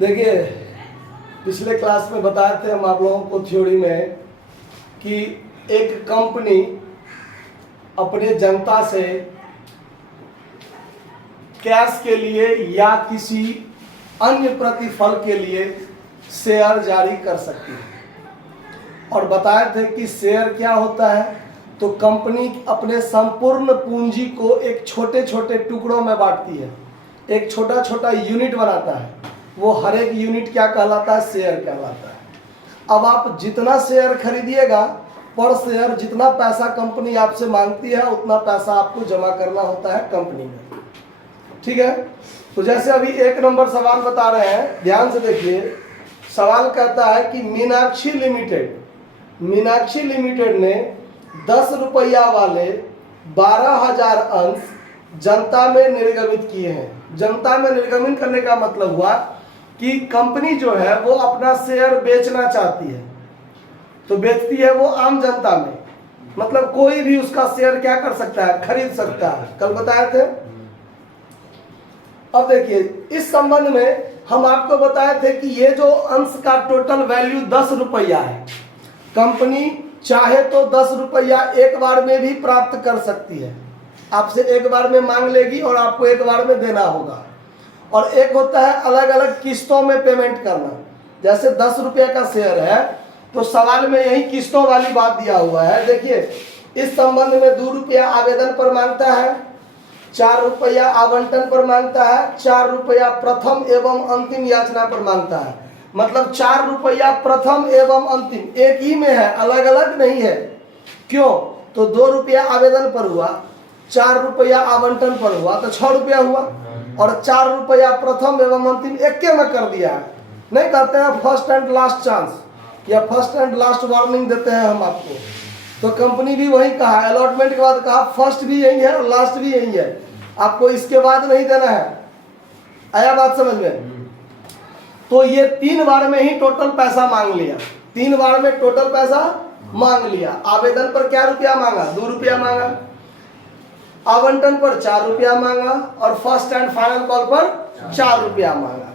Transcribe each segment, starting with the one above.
देखिए, पिछले क्लास में बताए थे हम आप लोगों को थ्योरी में कि एक कंपनी अपने जनता से कैश के लिए या किसी अन्य प्रतिफल के लिए शेयर जारी कर सकती है। और बताए थे कि शेयर क्या होता है, तो कंपनी अपने संपूर्ण पूंजी को एक छोटे छोटे टुकड़ों में बांटती है, एक छोटा छोटा यूनिट बनाता है। वो हर एक यूनिट क्या कहलाता है? शेयर कहलाता है। अब आप जितना शेयर खरीदिएगा, पर शेयर जितना पैसा कंपनी आपसे मांगती है उतना पैसा आपको जमा करना होता है कंपनी में। ठीक है, तो जैसे अभी 1 नंबर सवाल बता रहे हैं, ध्यान से देखिए। सवाल कहता है कि मीनाक्षी लिमिटेड ने 10 रुपया वाले 12,000 अंश जनता में निर्गमित किए हैं। जनता में निर्गमित करने का मतलब हुआ कि कंपनी जो है वो अपना शेयर बेचना चाहती है, तो बेचती है वो आम जनता में, मतलब कोई भी उसका शेयर क्या कर सकता है? खरीद सकता है। कल बताए थे। अब देखिए, इस संबंध में हम आपको बताए थे कि ये जो अंश का टोटल वैल्यू 10 रुपया है, कंपनी चाहे तो 10 रुपया एक बार में भी प्राप्त कर सकती है। आपसे एक बार में मांग लेगी और आपको एक बार में देना होगा। और एक होता है अलग अलग किस्तों में पेमेंट करना। जैसे 10 रुपये का शेयर है तो सवाल में यही किस्तों वाली बात दिया हुआ है। देखिए, इस संबंध में 2 रुपया आवेदन पर मांगता है, 4 रुपया आवंटन पर मांगता है, 4 रुपया प्रथम एवं अंतिम याचना पर मांगता है। मतलब 4 रुपया प्रथम एवं अंतिम एक ही में है, अलग अलग नहीं है। क्यों? तो 2 रुपया आवेदन पर हुआ, 4 रुपया आवंटन पर हुआ, तो 6 रुपया हुआ। और 4 रुपया प्रथम एवं अंतिम एक में कर दिया है। नहीं करते हैं फर्स्ट एंड लास्ट चांस या फर्स्ट एंड लास्ट वार्निंग देते हैं हम आपको। तो कंपनी भी वही कहा, अलॉटमेंट के बाद कहा फर्स्ट भी यही है और लास्ट भी यही है, आपको इसके बाद नहीं देना है। आया बात समझ में? तो ये 3 बार में ही टोटल पैसा मांग लिया, 3 बार में टोटल पैसा मांग लिया। आवेदन पर क्या रुपया मांगा? 2 रुपया मांगा। आवंटन पर 4 रुपया मांगा और फर्स्ट एंड फाइनल कॉल पर 4 रुपया मांगा।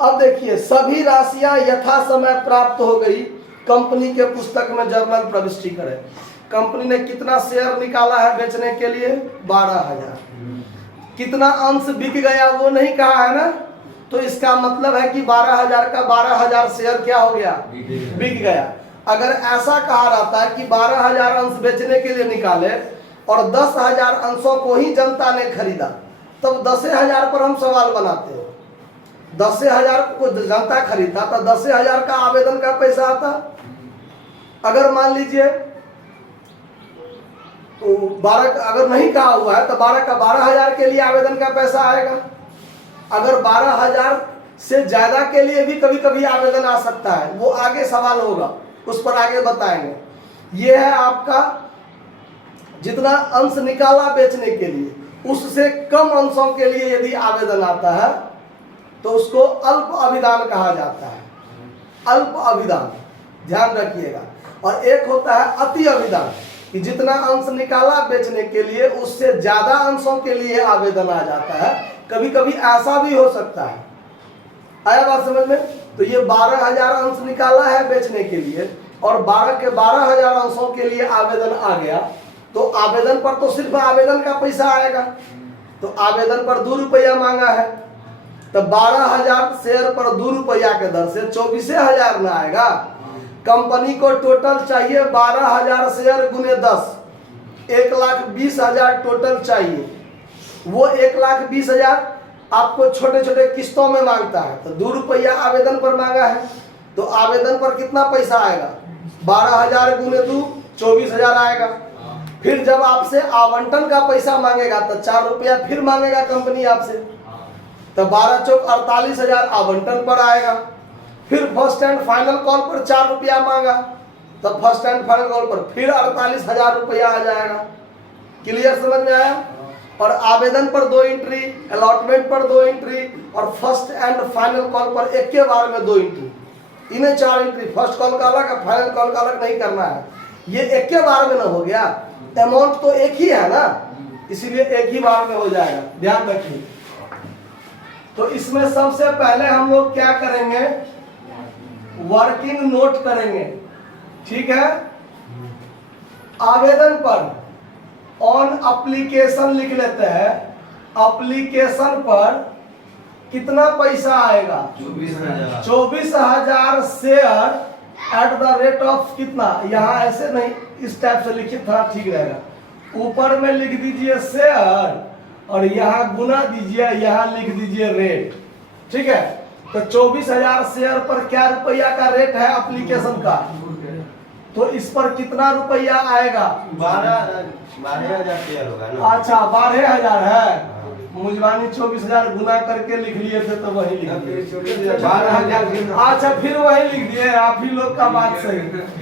अब देखिए, सभी राशियां यथा समय प्राप्त हो गई। कंपनी के पुस्तक में जर्नल प्रविष्टि करें। कंपनी ने कितना शेयर निकाला है बेचने के लिए? 12,000। कितना अंश बिक गया वो नहीं कहा है ना, तो इसका मतलब है कि 12,000 का 12,000 शेयर क्या हो गया? बिक गया। अगर ऐसा कहा रहता है कि 12,000 अंश बेचने के लिए निकाले और 10,000 अंशों को ही जनता ने खरीदा, तब 10,000 पर हम सवाल बनाते हैं। 10,000 को जनता खरीदता तो 10,000 का आवेदन का पैसा आता। अगर मान लीजिए तो 12 अगर नहीं कहा हुआ है तो 12 का 12,000 के लिए आवेदन का पैसा आएगा। अगर 12,000 से ज्यादा के लिए भी कभी कभी आवेदन आ सकता है, वो आगे सवाल होगा, उस पर आगे बताएंगे। ये है आपका जितना अंश निकाला बेचने के लिए, उससे कम अंशों के लिए यदि आवेदन आता है तो उसको अल्प अभिदान कहा जाता है। अल्प अभिदान ध्यान रखिएगा। और एक होता है अति अभिदान, कि जितना अंश निकाला बेचने के लिए उससे ज्यादा अंशों के लिए आवेदन आ जाता है। कभी कभी ऐसा भी हो सकता है। आया बात समझ में? तो ये 12,000 अंश निकाला है बेचने के लिए और 12 के 12,000 अंशों के लिए आवेदन आ गया, तो आवेदन पर तो सिर्फ आवेदन का पैसा आएगा। तो आवेदन पर 2 रुपया मांगा है, तो 12,000 शेयर पर 2 रुपया के दर से 24,000 ना आएगा। कंपनी को टोटल चाहिए 12,000 शेयर गुने 10, 1,20,000 टोटल चाहिए। वो 1,20,000 आपको छोटे छोटे किस्तों में मांगता है, तो 2 रुपया आवेदन पर मांगा है, तो आवेदन पर कितना पैसा आएगा? 12,000 गुने 2 24,000 आएगा। फिर जब आपसे आवंटन का पैसा मांगेगा तो 4 रुपया फिर मांगेगा कंपनी आपसे, तो 12 चौक 48,000 आवंटन पर आएगा। फिर फर्स्ट एंड फाइनल कॉल पर 4 रुपया मांगा, तो फर्स्ट एंड फाइनल कॉल पर फिर 48,000 रुपया आ जाएगा। क्लियर समझ में आया? और आवेदन पर 2 एंट्री, अलॉटमेंट पर 2 एंट्री और फर्स्ट एंड फाइनल कॉल पर एक के बार में 2 एंट्री, इन्हें 4 एंट्री। फर्स्ट कॉल का अलग, फाइनल कॉल का अलग नहीं करना है। ये एक के बार में ना हो गया, अमाउंट तो एक ही है ना, इसीलिए एक ही बार में हो जाएगा। ध्यान रखिए। तो इसमें सबसे पहले हम लोग क्या करेंगे, वर्किंग नोट करेंगे, ठीक है। आवेदन पर ऑन एप्लीकेशन लिख लेते हैं, एप्लीकेशन पर कितना पैसा आएगा, 24,000 share at the rate of कितना, यहाँ ऐसे नहीं, इस टाइप से लिखिए थोड़ा ठीक रहेगा। ऊपर में लिख दीजिए शेयर और यहाँ गुना दीजिए, यहाँ लिख दीजिए रेट, ठीक है। तो 24,000 शेयर पर क्या रुपया का रेट है एप्लीकेशन का, तो इस पर कितना रुपया आएगा, 12,000 शेयर होगा ना। अच्छा 12,000 है, मुजवानी 24,000 गुना करके लिख लिए थे तो वही लिख दिए 12,000। अच्छा फिर वही लिख दिए, आप ही लोग का बात सही।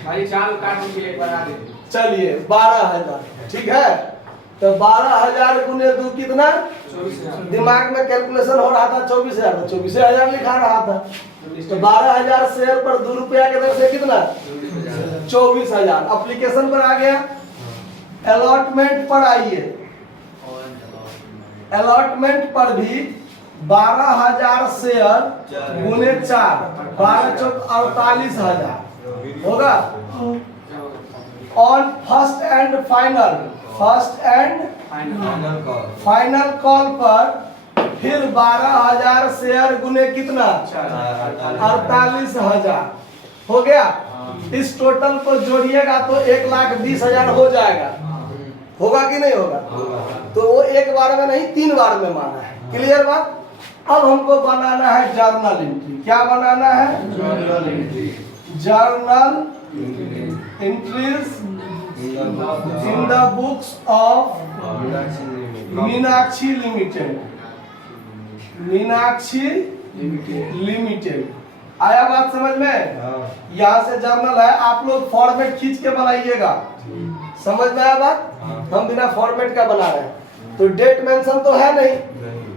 भाई चाल काट के बना दे। चलिए 12,000 ठीक है। तो 12,000 गुने 2 कितना, 24,000। दिमाग में कैलकुलेशन हो रहा था 24,000, तो 24,000 लिखा रहा था। तो 12,000 शेयर पर 2 रुपया के दर से कितना, 24,000। एप्लीकेशन पर आ गया। अलॉटमेंट पर आइए, अलॉटमेंट पर भी 12,000 शेयर गुने 4, 12 चौक 48,000 होगा। On first and final, first and final call पर फिर 12,000 शेयर गुने कितना, 48,000 हो गया। इस टोटल को जोड़िएगा तो 1,20,000 हो जाएगा, होगा कि नहीं होगा। तो वो एक बार में नहीं 3 बार में माना है, क्लियर बात। अब हमको बनाना है जर्नल एंट्री। क्या बनाना है, journal entry, journal entries in the books of Meenakshi limited, Meenakshi limited. आया बात समझ में। यहाँ से जर्नल है, आप लोग फॉर्मेट खींच के बनाइएगा, समझ में आया बात। हम बिना फॉर्मेट का बना रहे हैं, तो डेट मेंशन तो है नहीं।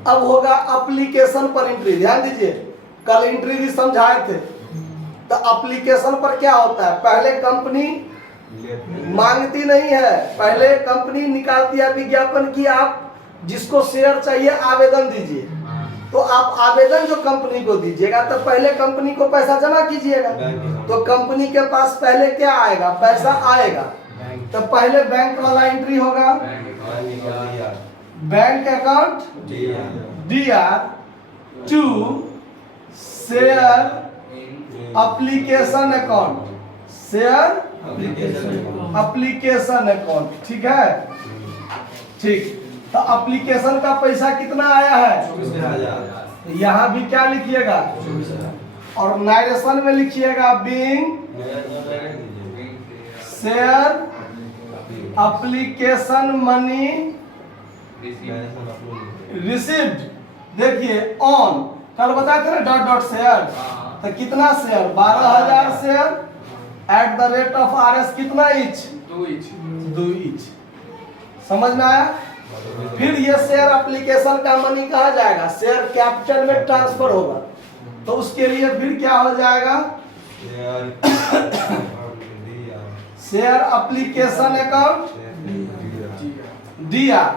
अब होगा एप्लीकेशन पर एंट्री। ध्यान दीजिए, कल एंट्री भी समझाए थे। तो एप्लीकेशन पर क्या होता है, पहले कंपनी मांगती नहीं है, पहले कंपनी निकालती है विज्ञापन की आप जिसको शेयर चाहिए आवेदन दीजिए। तो आप आवेदन जो कंपनी को दीजिएगा तो पहले कंपनी को पैसा जमा कीजिएगा। तो कंपनी के पास पहले क्या आएगा, पैसा आएगा। तो पहले बैंक वाला एंट्री होगा, bank account DR to share application account, share application account, ठीक है। ठीक, तो एप्लीकेशन का पैसा कितना आया है, यहाँ भी क्या लिखिएगा, और नारेशन में लिखिएगा being share application money received. देखिए ऑन, कल बताए थे ना डॉट डॉट शेयर, तो कितना share, 12,000 share at the rate of RS कितना इच, 2 इच। समझ में आया। फिर ये शेयर एप्लीकेशन का मनी कहा जाएगा, शेयर कैपिटल में ट्रांसफर होगा। तो उसके लिए फिर क्या हो जाएगा, share application account DR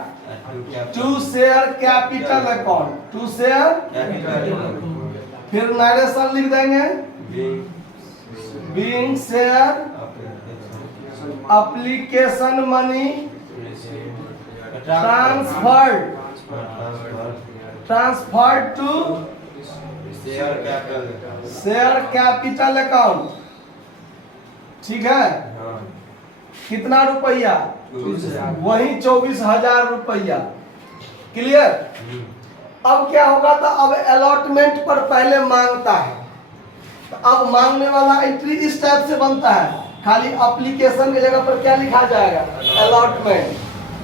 to share capital account, to share, फिर नरेशन लिख देंगे being share application money transferred to share capital account, ठीक है। कितना रुपया, वही 24,000 रुपया, क्लियर। अब क्या होगा, तो अब अलॉटमेंट पर पहले मांगता है, तो अब मांगने वाला एंट्री इस टाइप से बनता है, खाली एप्लीकेशन की जगह पर क्या लिखा जाएगा, अलॉटमेंट।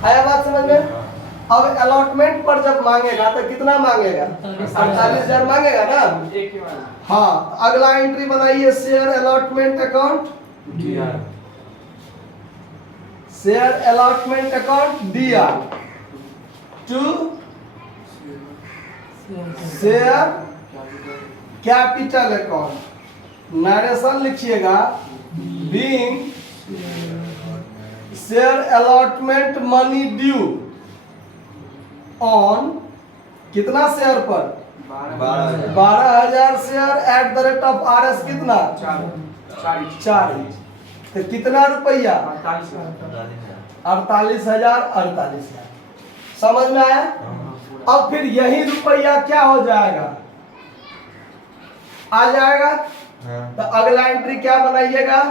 आया बात समझ में। अब अलॉटमेंट पर जब मांगेगा तो कितना मांगेगा, 48,000 मांगेगा ना। हाँ, अगला एंट्री बनाइए, share allotment account, share allotment account DR to share capital account. Narration लिखिएगा being share allotment money due on कितना शेयर पर, 12,000 12,000 share at the rate of RS कितना 4 तो कितना रुपया 48,000 समझ में आया। अब फिर यही रुपया क्या हो जाएगा आ जाएगा। तो अगला एंट्री क्या बनाइएगा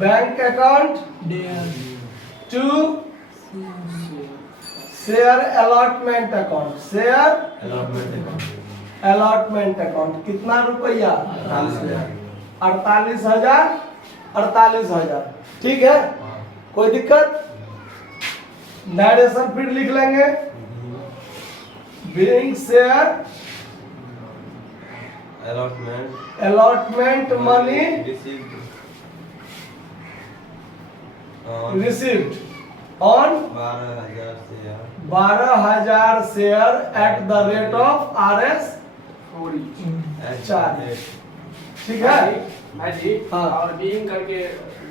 bank account to share allotment account share allotment account कितना रुपया 48,000 ठीक है कोई दिक्कत नरेशन फिर लिख लेंगे being share allotment money received on 12,000 share at the rate of RS 4 ठीक है जी हाँ। और बीइंग करके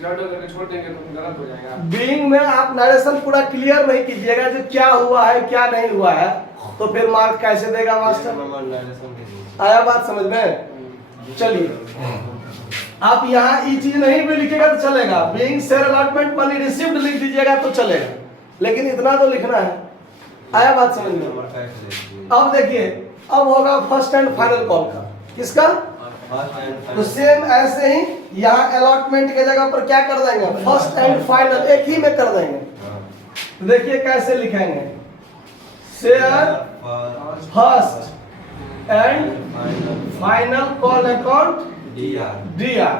जर्डो करके छोड़ देंगे तो गलत हो जाएगा। बीइंग में आप नरेशन पूरा क्लियर नहीं कीजिएगा जो क्या हुआ है क्या नहीं हुआ है तो फिर मार्क कैसे देगा मास्टर आया बात समझ में। चलिए आप यहाँ ये चीज नहीं भी लिखेगा तो चलेगा being share allotment money received लिख दीजिएगा तो चलेगा लेकिन इतना तो लिखना है। आया बात समझ में। अब देखिए अब होगा फर्स्ट एंड फाइनल कॉल का किसका तो सेम ऐसे ही यहाँ अलॉटमेंट के जगह पर क्या कर देंगे फर्स्ट एंड फाइनल एक ही में कर देंगे। तो देखिए कैसे लिखेंगे share first and final call account DR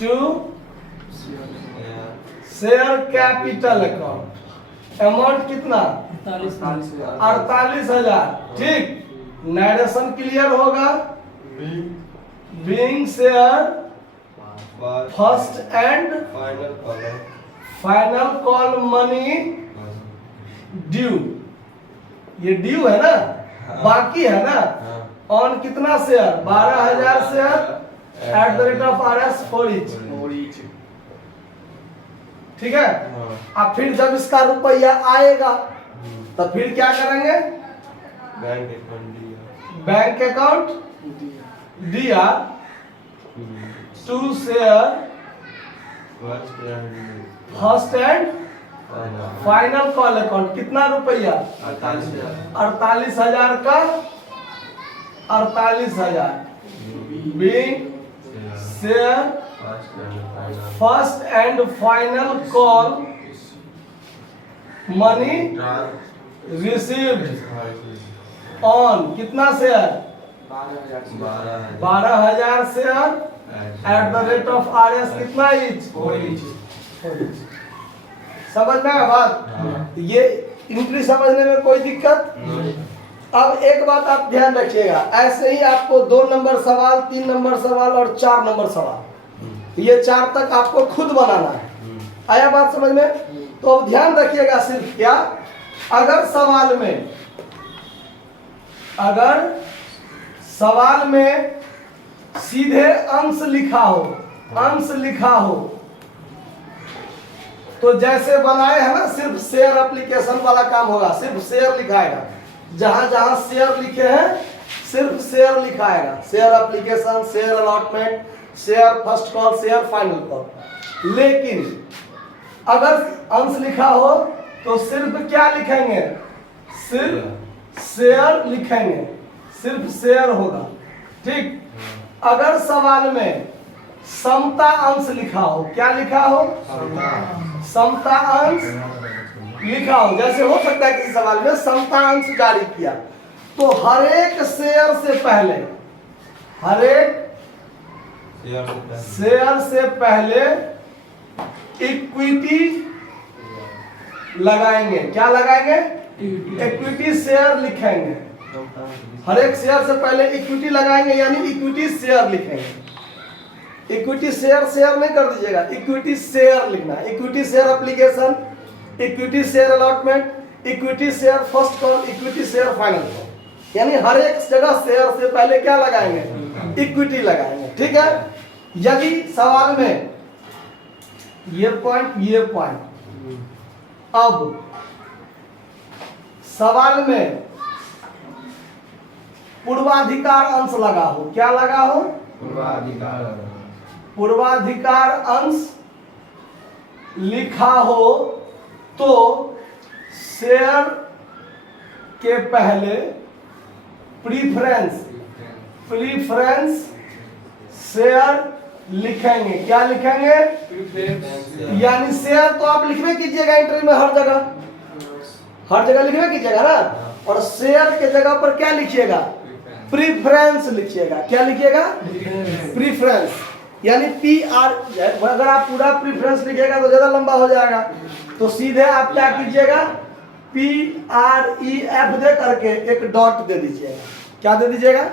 to share capital account amount कितना 48,000 ठीक नरेशन क्लियर होगा being share first and final call money due ये ड्यू है ना बाकी है ना ऑन कितना share 12,000 share at the rate of RS 4 each ठीक है। अब फिर जब इसका रुपया आएगा तो फिर क्या करेंगे bank account DR to share first and final call account कितना रुपया 48,000 का 48,000 being share first and final call money received on कितना share 12,000 share at the rate of RS कितना इच 4 समझ में आया बात। ये एंट्री समझने में कोई दिक्कत। अब एक बात आप ध्यान रखिएगा ऐसे ही आपको 2 नंबर सवाल 3 नंबर सवाल और 4 नंबर सवाल ये 4 तक आपको खुद बनाना है। आया बात समझ में। तो अब ध्यान रखिएगा सिर्फ क्या अगर सवाल में सीधे अंश लिखा हो तो जैसे बनाए हैं ना सिर्फ शेयर एप्लीकेशन वाला काम होगा सिर्फ शेयर लिखाएगा जहां जहां शेयर लिखे हैं सिर्फ शेयर लिखाएगा share application share allotment share first call share final call. लेकिन अगर अंश लिखा हो तो सिर्फ क्या लिखेंगे सिर्फ शेयर लिखेंगे सिर्फ शेयर होगा ठीक। अगर सवाल में समता अंश लिखा हो क्या लिखा हो समता अंश लिखा हो जैसे हो सकता है किसी सवाल में समता अंश जारी किया तो हर एक शेयर से पहले इक्विटी लगाएंगे क्या लगाएंगे इक्विटी शेयर लिखेंगे हर एक शेयर से पहले इक्विटी लगाएंगे यानी इक्विटी शेयर लिखेंगे। इक्विटी शेयर नहीं कर दीजिएगा इक्विटी शेयर लिखना equity share application equity share allotment equity share first call equity share final call यानी हर एक जगह शेयर से पहले क्या लगाएंगे इक्विटी लगाएंगे ठीक है। यदि सवाल में ये पॉइंट अब सवाल में पूर्वाधिकार अंश लगा हो। क्या लगा हो? पूर्वाधिकार। पूर्वाधिकार अंश लिखा हो तो शेयर के पहले प्रीफरेंस शेयर लिखेंगे। क्या लिखेंगे? यानी शेयर तो आप लिखवे कीजिएगा एंट्री में, हर जगह लिखवे कीजिएगा ना। और शेयर के जगह पर क्या लिखिएगा? प्रीफरेंस लिखिएगा। क्या लिखिएगा? प्रीफरेंस। यानी PR। अगर आप पूरा प्रीफरेंस लिखिएगा तो ज्यादा लंबा हो जाएगा, तो सीधे आप क्या कीजिएगा? PREF दे करके एक डॉट दे दीजिएगा। क्या दे दीजिएगा?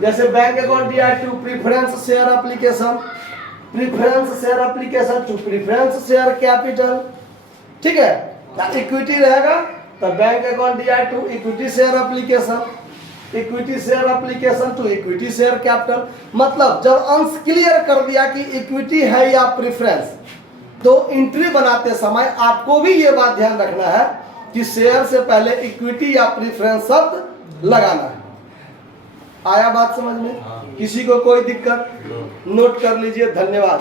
जैसे bank account DI2 preference share application, preference share application to preference share capital. ठीक है, इक्विटी रहेगा तो bank account DI2 equity share application, equity share application to equity share capital. मतलब जब अंश क्लियर कर दिया कि इक्विटी है या प्रीफरेंस, तो एंट्री बनाते समय आपको भी ये बात ध्यान रखना है कि शेयर से पहले इक्विटी या प्रीफरेंस शब्द लगाना है। आया बात समझ में? किसी को कोई दिक्कत? नोट कर लीजिए। धन्यवाद।